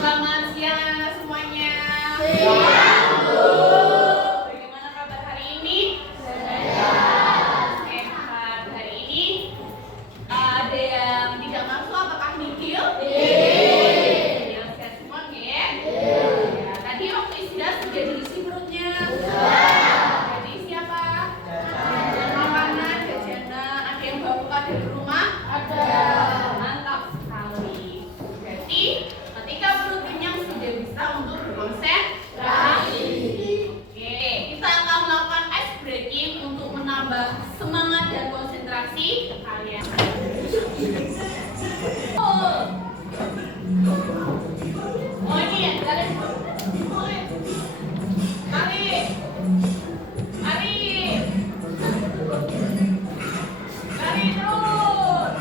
Selamat siang semuanya. Bagaimana kabar hari ini? Sehat. Hari ini ada yang tidak masuk, apakah nihil? Yang sehat semua ya? Ya. Tadi waktu istirahat sudah diisi perutnya? Jadi siapa? Makanan, jajanan. Ada yang bawa bekal dari rumah? Ada. Mantap sekali. Jadi ketika perut kenyang sudah bisa untuk berkonsentrasi. Oke, kita akan melakukan ice breaking untuk menambah semangat dan konsentrasi kalian. Oh ini ya, kalian tarik, tarik, tarik terus.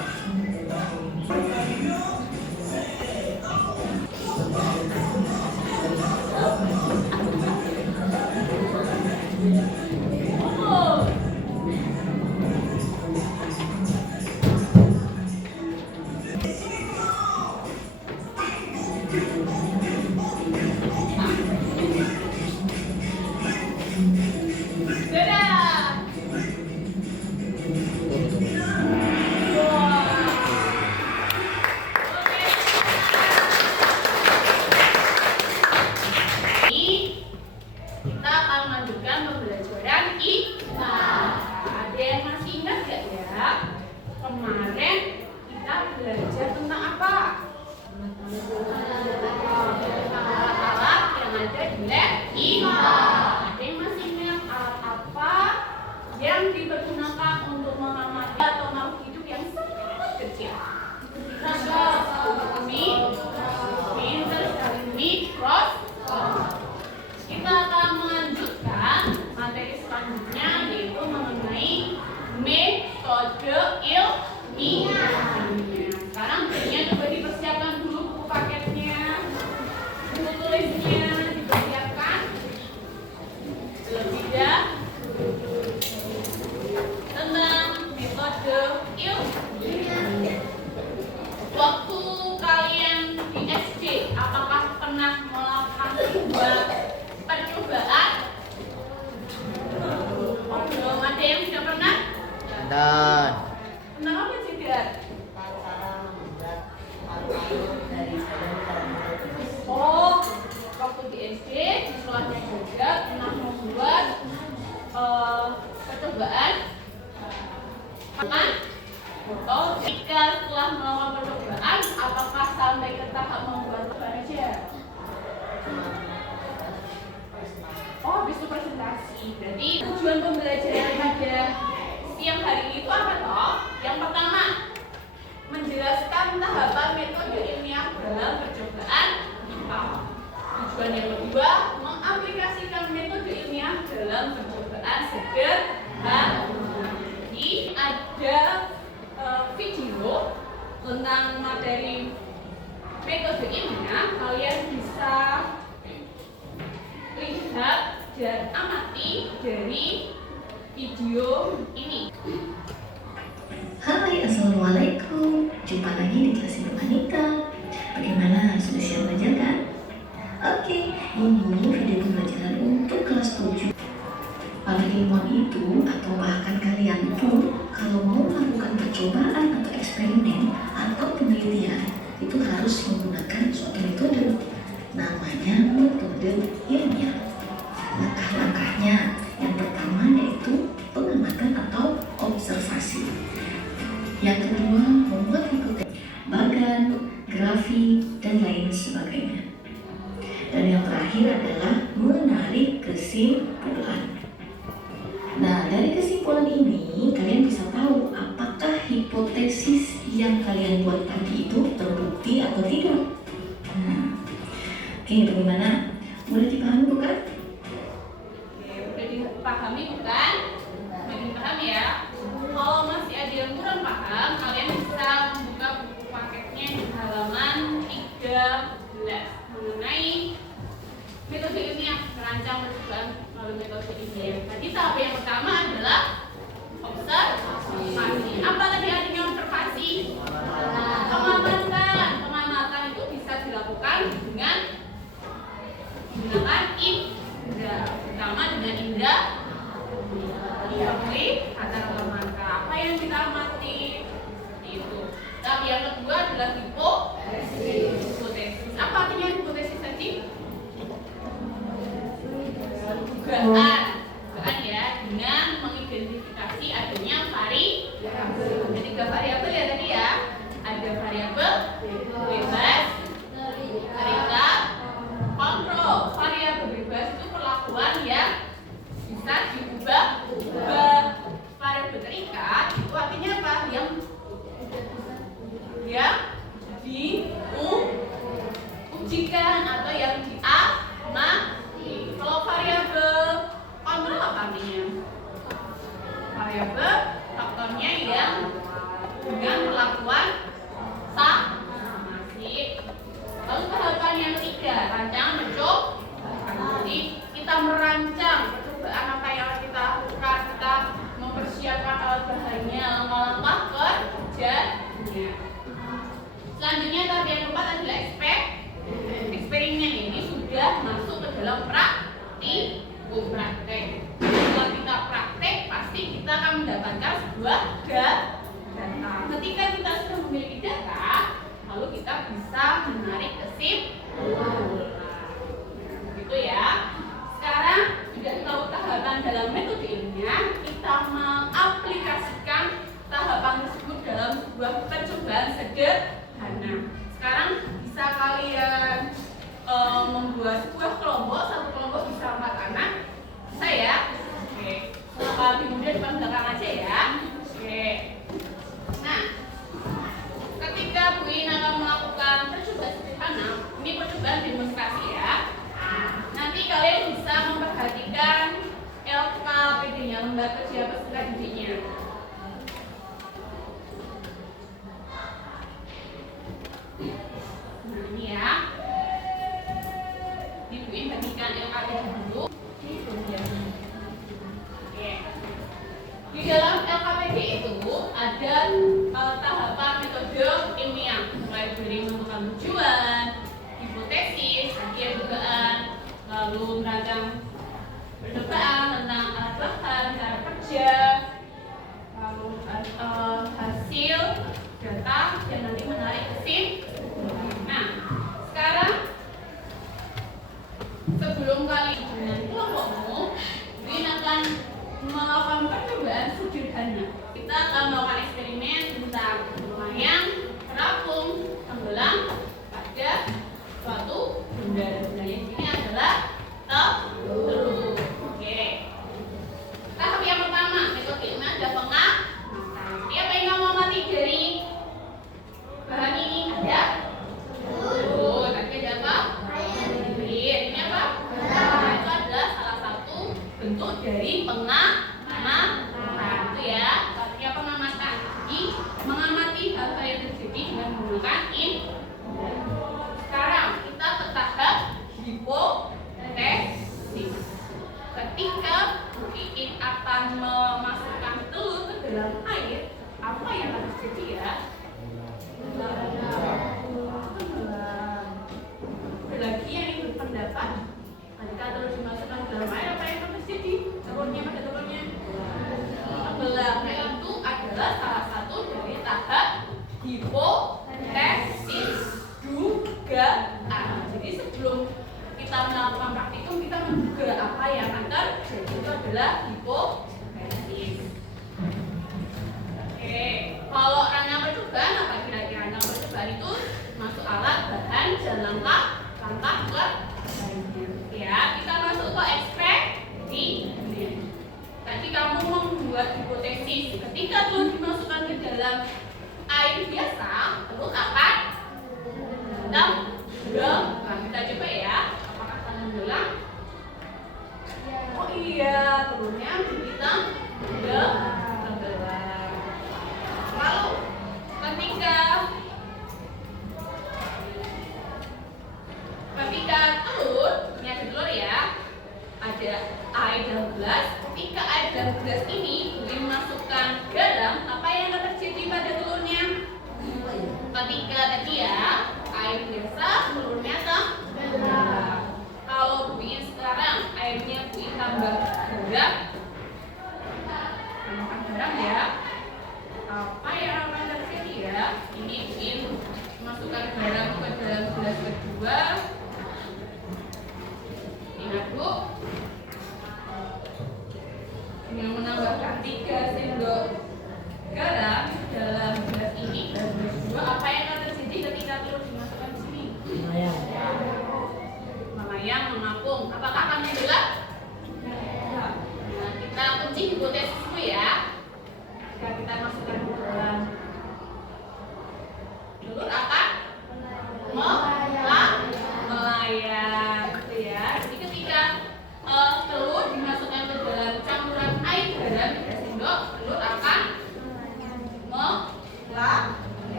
Dadah. Ini kita akan melanjutkan pembelajaran IPA. Ada yang masih ingat gak ya? Kemarin kita belajar tentang apa? Alat-alat yang ada di lab IPA. Ada yang masih ingat alat apa yang dipergunakan untuk mengamati atau makhluk hidup yang sangat kecil? Pintar sekali, mikroskop. Kita akan melanjutkan materi selanjutnya, yaitu mengenai metode ilmiah. Sekarang bukunya coba dipersiapkan dulu, buku paketnya, buku tulisnya dipersiapkan terlebih dahulu tentang metode ilmiah. Waktu kalian di SD, apakah pernah melakukan sebuah percobaan? Oh, belum ada yang sudah pernah? Dan Tentang apa juga? Oh, waktu di SD, di sekolahnya juga pernah membuat percobaan. Oh, jika setelah melakukan percobaan, apakah sampai ke tahap membuat apa aja? Oh, habis itu presentasi. Berarti tujuan pembelajaran pada siang hari ini itu apa toh? Yang pertama, menjelaskan tahapan metode ilmiah dalam percobaan IPA. Tujuan yang kedua, mengaplikasikan metode ilmiah dalam percobaan sederhana. Jadi ada video tentang materi metode ilmiah, kalian bisa lihat dan amati dari video ini. Hai, assalamualaikum. Jumpa lagi di kelas Ibu Anita. Bagaimana? Sudah siap belajar kan? Oke, ini video pembelajaran untuk kelas 7. Para ilmuwan itu atau bahkan kalian pun kalau mau melakukan percobaan atau eksperimen atau penelitian itu harus menggunakan suatu metode. Namanya metode ilmiah. Langkah-langkahnya yang pertama yaitu pengamatan atau observasi. Yang kedua, membuat hipotesis, bagan, grafik, dan lain sebagainya. Dan yang terakhir adalah menarik kesimpulan. Nah, dari kesimpulan ini kalian bisa tahu apakah hipotesis yang kalian buat tadi itu terbukti atau tidak. Nah, oke, bagaimana? Mudah dipahami bukan? Oke, udah dipahami bukan? Makin paham ya? Kalau masih ada yang kurang paham, kalian bisa membuka buku paketnya di halaman 13 mengenai metode ilmiah, merancang percobaan melalui metode ilmiah. Tadi tahap yang pertama adalah observasi. Apa tadi artinya observasi? Pengamatan. Pengamatan itu bisa dilakukan dilakukan dengan menggunakan indra, pertama dengan indra oleh kata mata. Apa yang kita amati? Seperti itu. Tapi yang kedua adalah hipotesis. Apa artinya hipotesis tadi? Dugaan ya, dengan mengidentifikasi adanya variabel. Ada 3 variabel ya tadi ya. Ada variabel bebas, terikat, kontrol. Variabel bebas itu perlakuan yang bisa diubah-ubah. Variabel terikat itu artinya apa? Yang diujikan atau yang diamati. Kalau variabel kontrol apa artinya? Variabel faktornya yang dengan perlakuan sama. Lalu tahapan yang ketiga, rancangan percobaan. Jadi kita merancang percobaan apa yang harus kita lakukan, kita mempersiapkan alat bahannya, langkah-langkah kerjanya. Selanjutnya tahap yang keempat adalah eksperimen. Ini sudah masuk ke dalam praktek. Setelah kita praktek, pasti kita akan mendapatkan sebuah data. Ketika kita sudah memiliki data, lalu kita bisa menarik kesimpulan. Begitu ya. Sekarang sudah tahu tahapan dalam metode ilmiah, kita mengaplikasikan tahapan tersebut dalam sebuah percobaan sederhana. Sekarang bisa kalian membuat sebuah kelompok, satu kelompok bisa 4 anak. Bisa ya? Oke. Lebih mudah depan belakang aja ya. Oke. Nah, ketika Bu In akan melakukan percobaan sederhana, ini percobaan demonstrasi ya. Nanti kalian bisa memperhatikan LKPD-nya, lembaga kerja peserta didiknya. Nah ini ya, Bu In bagikan LKPD dulu. Oke. Di dalam LKPD itu ada tahapan metode ilmiah, mulai dari menentukan tujuan, hipotesis, dugaan, lalu merancang percobaan tentang alat bahan, cara kerja, lalu hasil, data, dan nanti menarik kesimpulan. Nah, sekarang sebelum kalian dengan kelompokmu, Win akan melakukan percobaan sederhana. Kita akan melakukan eksperimen tentang melayang, terapung, tenggelam pada suatu benda. Bendanya ini adalah telur. Oke. Tahap yang pertama, metode ilmiah adalah pengamatan. Siapa yang mau amati dari bahan ini? Ada telur. Tadi ada apa? Air. Ini apa? Nah, itu adalah salah satu bentuk dari pengamatan. Itu ya, artinya pengamatan. Jadi mengamati hal-hal yang terjadi dengan menggunakan indra. Sekarang kita ke tahap hipotesis. Ketika Bu In akan memasukkan telur ke dalam air, apa yang akan terjadi ya? Lagi yang ingin berpendapat, ketika telur dimasukkan ke dalam air, apa yang akan terjadi? Telurnya pada telurnya tenggelam. Nah, itu adalah salah satu dari tahap hipotesis, dugaan. Jadi sebelum kita melakukan praktikum, kita menduga apa yang akan terjadi. Itu adalah hipotesis. Oke, kalau rangkaian percobaan apa kira-kira? Rangkaian percobaan itu masuk alat, bahan, dan langkah kerjanya. Ya, kita masuk ke eksperimen. Tadi kamu membuat hipotesis. Ketika telur dimasukkan ke dalam air biasa, telur akan tenggelam. Nah, kita coba ya, apakah akan tenggelam? Oh iya, telurnya jadi tenggelam. Lalu ketika telur, ini ada telur ya, ada air dalam gelas. Ketika air dalam gelas ini dimasukkan garam, apa yang akan terjadi pada telurnya? Ketika tadi ya, air biasa, telurnya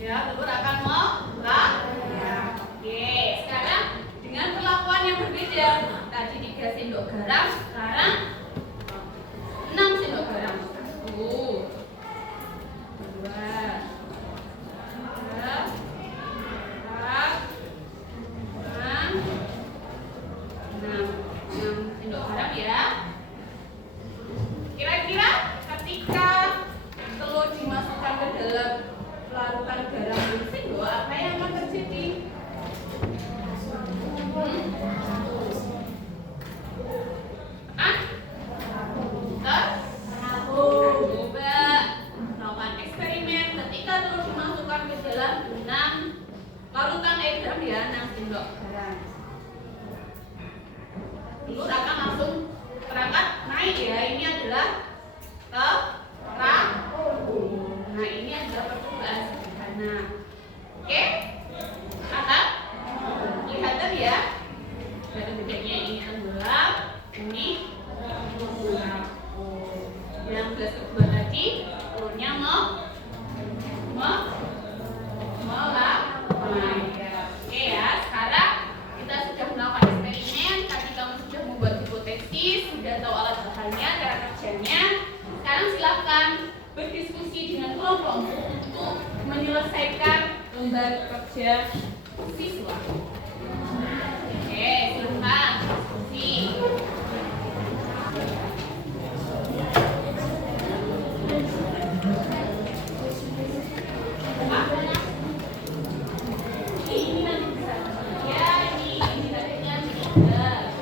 Ya, telur akan membuka. Ya. Oke, sekarang dengan perlakuan yang berbeda. Tadi 3 sendok garam, sekarang 6 sendok garam. 1, 2, 3, 4, 5, 6. 6 sendok garam ya. Kira-kira ketika telur dimasukkan ke dalam larutan garam sendok, apa yang akan terjadi? Coba melakukan eksperimen ketika telur dimasukkan ke dalam 6 larutan air garam ya, 6 sendok garam. Telur akan langsung terangkat naik ya. Ini adalah terang. Nah, ini adalah percobaan sederhana. Oke? Akan kelihatan ya. Ada bedanya, ini tenggelam, ini tenggelam. Yang gelas kedua tadi telurnya Oke ya, sekarang kita sudah melakukan eksperimen. Tadi kamu sudah membuat hipotesis, sudah tahu alat bahannya, cara kerjanya. Sekarang silakan berdiskusi dengan kelompokmu untuk menyelesaikan lembar kerja siswa. Oke, silakan diskusi. Ini nanti bisa ya, ini tadinya tidak.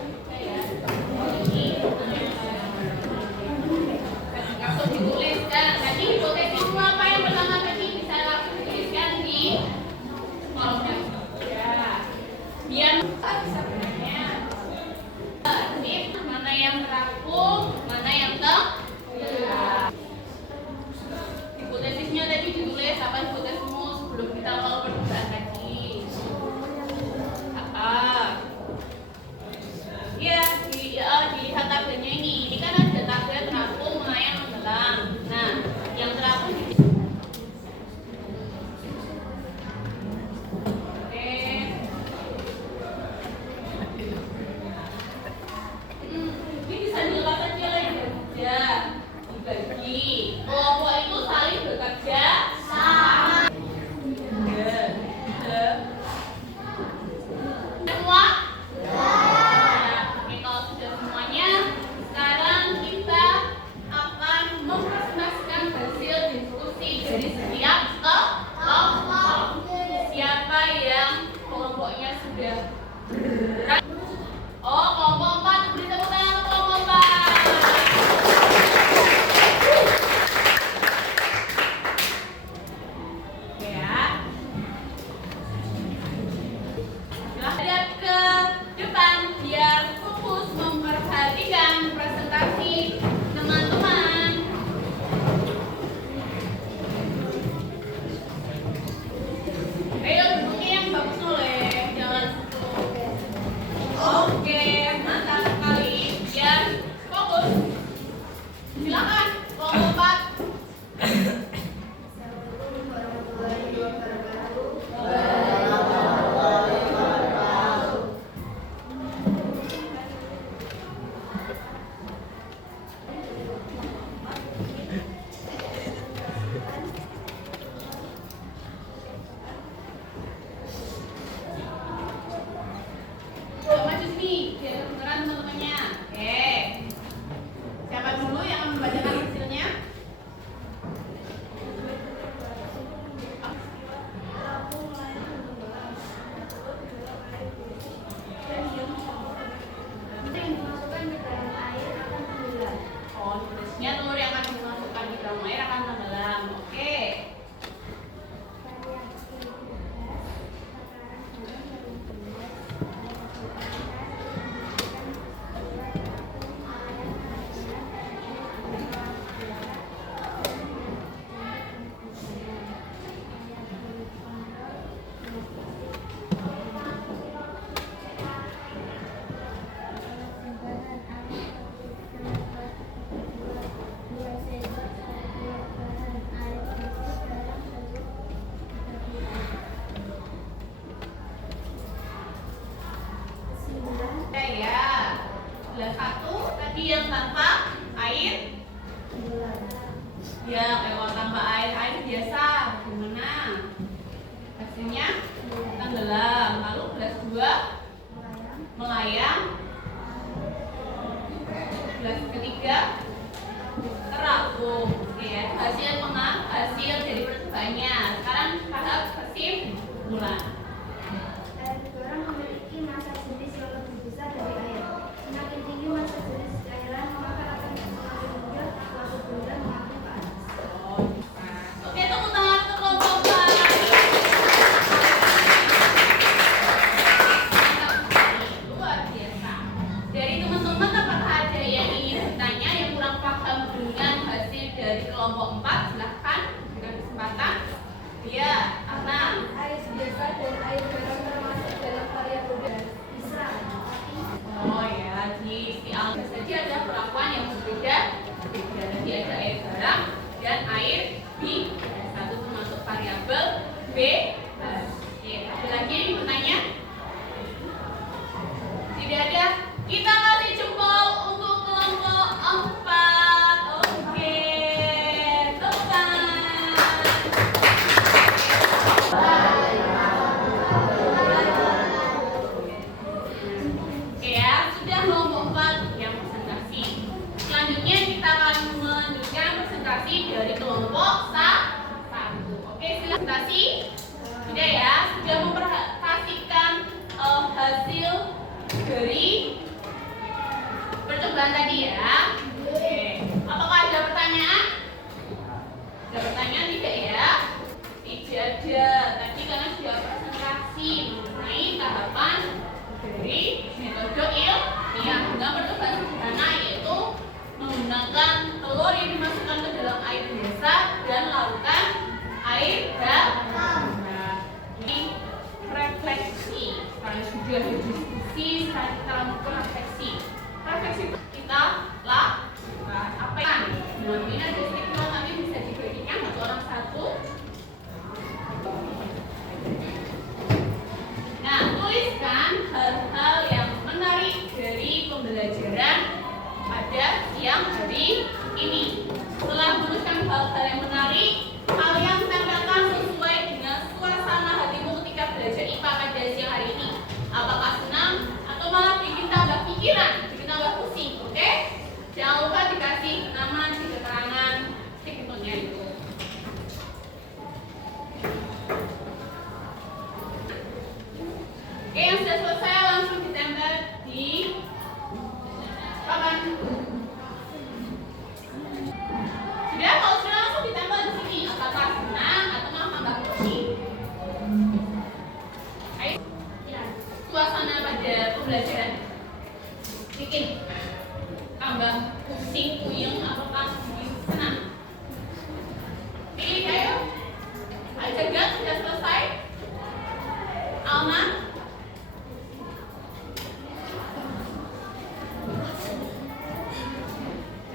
Langsung dituliskan. Tadi hipotesismu apa yang pertama tadi, bisa langsung dituliskan di kolom ya. Biar sebenarnya melayang. Gelas ketiga terapung. Oke ya, hasil dari percobaannya. Sekarang tahap kesimpulan. Air garam memiliki massa jenis yang lebih besar dari air. Semakin tinggi massa jenis cairan, maka akan semakin mudah suatu benda mengapung ke atas. Oke, tepuk tangan untuk kelompok A. Luar biasa. Dari teman-teman, apakah ada yang ingin bertanya yang kurang paham dengan hasil dari kelompok 4? Silahkan dengan kesempatan. Ya, Arna. Air biasa dan air garam termasuk dalam variabel bisa. Oh ya, di bisa saja ada perlakuan yang berbeda. Jadi ada air garam dan air B. Satu termasuk variabel B. Oke, ada lagi yang bertanya? Tidak ada. Kita kasih jempol untuk kelompok 4. Oke, tepuk tangan. Oke ya, sudah kelompok 4 yang presentasi. Selanjutnya kita akan melanjutkan presentasi dari kelompok 1. Oke, silakan presentasi. Sudah ya, sudah memperhatikan hasil dari percobaan tadi ya. Oke, apakah ada pertanyaan? Ada pertanyaan tidak ya? Tidak ada. Tadi karena sudah presentasi mengenai tahapan dari metode ilmiah dengan percobaan sederhana, yaitu menggunakan telur yang dimasukkan ke dalam air biasa dan lautan air garam. Ini refleksi. Sekarang sudah diskusi, sekarang kita lakukan refleksi. Refleksi kita lakukan apa yang ini ada stimulan, nanti bisa dibagikan satu orang satu. Nah, tuliskan hal-hal yang menarik dari pembelajaran pada siang hari ini. Setelah menuliskan hal-hal yang menarik, kalian tempelkan sesuai dengan suasana hatimu ketika belajar IPA pada siang hari ini. Apakah senang atau malah bikin tambah pikiran, bikin tambah pusing, oke? Jangan lupa dikasih nama di keterangan stikernya itu. Oke, yang sudah selesai langsung ditempel di papan. Sudah, kalau sudah langsung ditempel di sini. Apakah senang atau malah tambah pusing? Ayo, suasana pada pembelajaran bikin tambah pusing, puyeng, apakah senang? Pilih, ayo. Ayo, Jagat, sudah selesai. Alma.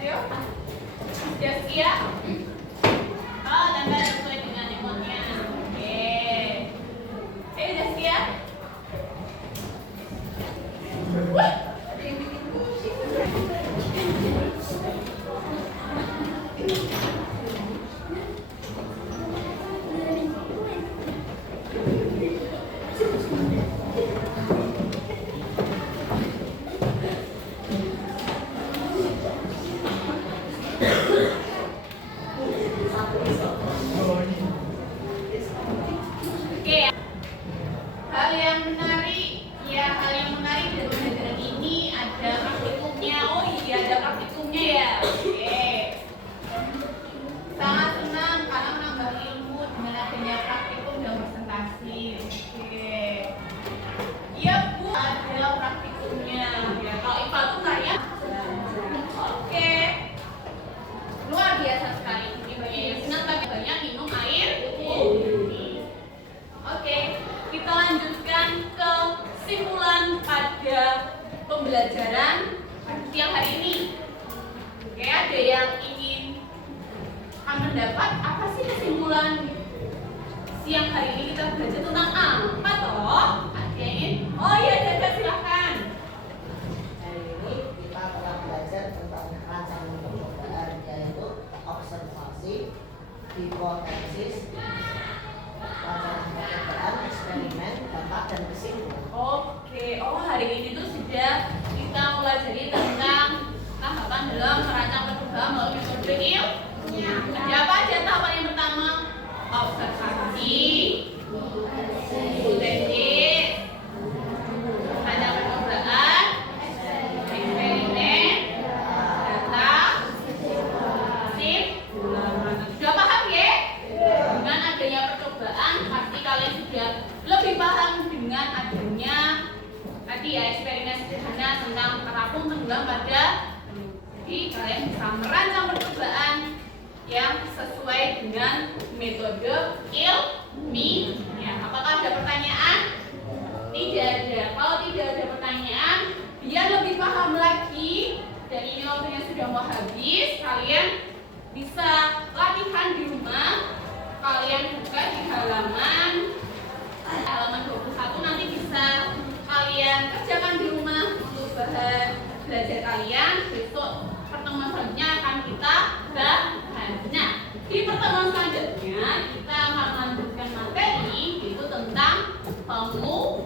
Ayo. Jaskia. Oh, tambah sesuai dengan emotnya. Oke. Ayo, Jaskia. Wah, ada yang bikin pusing. Oke, hal yang menarik, ya hal yang menarik dari pembelajaran ini ada praktikumnya. Oh iya, ada praktikumnya ya. Oke, sangat senang karena menambah ilmu dengan adanya praktikum dan presentasi. Oke, iya Bu, ada praktikumnya. Ya, kalau IPA itu kayak oke, luar biasa sekali. Ini banyak yang senang tapi banyak minum air putih. Oke, kita lanjutkan ke kesimpulan pada pembelajaran siang hari ini. Oke, ada yang ingin mendapat apa sih kesimpulan siang hari ini kita belajar tentang apa toh? Ada yang ingin? Oh iya, Jaga silahkan. Hari ini kita telah belajar tentang rancangan percobaan, yaitu observasi, hipotesis, rancangan percobaan, eksperimen, dampak, dan kesimpulan. Oke, oh hari ini tuh sudah percobaan pasti kalian sudah lebih paham dengan adanya tadi ya eksperimen sederhana tentang terapung tenggelam pada telur. Jadi kalian bisa merancang percobaan yang sesuai dengan metode ilmiah. Apakah ada pertanyaan? Tidak ada. Kalau tidak ada pertanyaan, biar lebih paham lagi dan ini waktunya sudah mau habis, kalian bisa latihan di rumah. Kalian buka di halaman 21, nanti bisa kalian kerjakan di rumah untuk bahan belajar kalian. Besok pertemuan selanjutnya akan kita bahas. Nah, di pertemuan selanjutnya kita akan melanjutkan materi yaitu tentang pengukuran.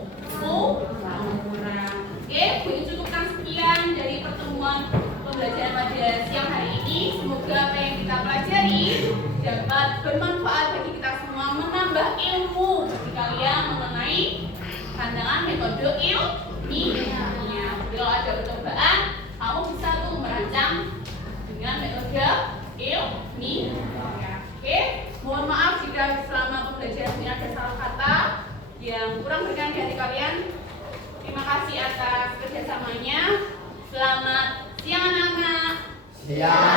Oke, boleh cukupkan sekian dari pertemuan pembelajaran pada siang hari ini. Semoga apa yang kita pelajari dapat bermanfaat bagi kita semua, menambah ilmu bagi kalian mengenai pandangan metode ilmiah. Kalau ada percobaan, kamu bisa tuh merancang dengan metode ilmiah. Oke, mohon maaf jika selama pembelajaran ini ada salah kata yang kurang berkenan di hati kalian. Terima kasih atas kerjasamanya. Selamat siang anak-anak. Siang.